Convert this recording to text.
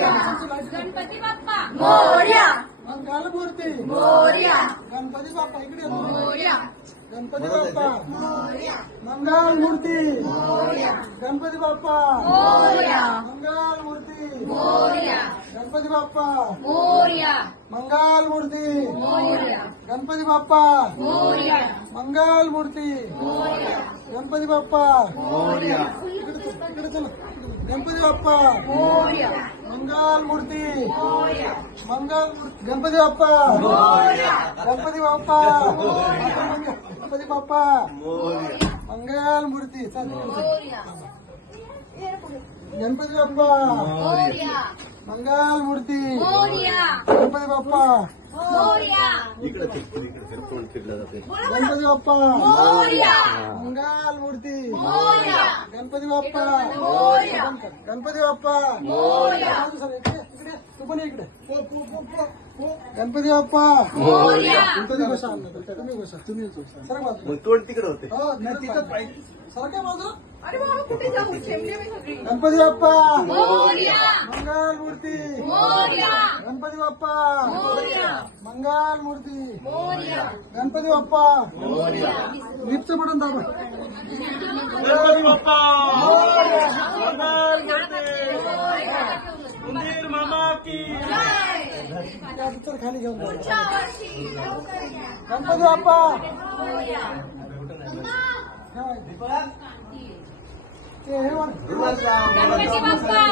गणपती बाप्पा मोरया. मंगलमूर्ती मोरया. गणपती बाप्पा इकडे मोरया. गणपती बाप्पा मोरया. मंगलमूर्ती मोरया. गणपती बाप्पा मोरया. मंगलमूर्ती मोरया. गणपती बाप्पा मोरया. मंगलमूर्ती मोरया. गणपती बाप्पा मोरया. मंगलमूर्ती मोरया. गणपती बाप्पा मोरया. इकडे चला गणपती बाप्पा मोरया. मंगलमूर्ती मोरया. मंगलमूर्ती गणपती बाप्पा मोरया. गणपती बाप्पा गणपती बाप्पा मंगलमूर्ती चल मोरया. गणपती बाप्पा मोरया. मंगलमूर्ती मोरया. गणपती बाप्पा मोरया. इकडे तोंड फिरलं जाते. गणपती बाप्पा मोरया. मंगलमूर्ती मोरया. गणपती बाप्पा मोरया. गणपती बाप्पा मोरया. इकडे तू पण इकडे गणपती बाप्पा मोरया. तुम्ही बसा तुम्ही बसा सर बाजू मग तोंड तिकडे होते. हो नाही तिथं पाहिजे सारख्या बाजू अरे बाबा कुठे जाऊ शेमले मी सगळी. गणपती बाप्पा मोरया. मंगलमूर्ती मोरया. गणपती बाप्पा मोरया. मंगलमूर्ती मोरया. गणपती बाप्पा मोरया. लिफ्टचं बटन दाबा गणपती बाप्पा मोरया. मामा की तर खाली घेऊन जा. पुढच्या वर्षी लवकर या. गणपती बाप्पा मोरया. ते हे बघ. गणपती बाप्पा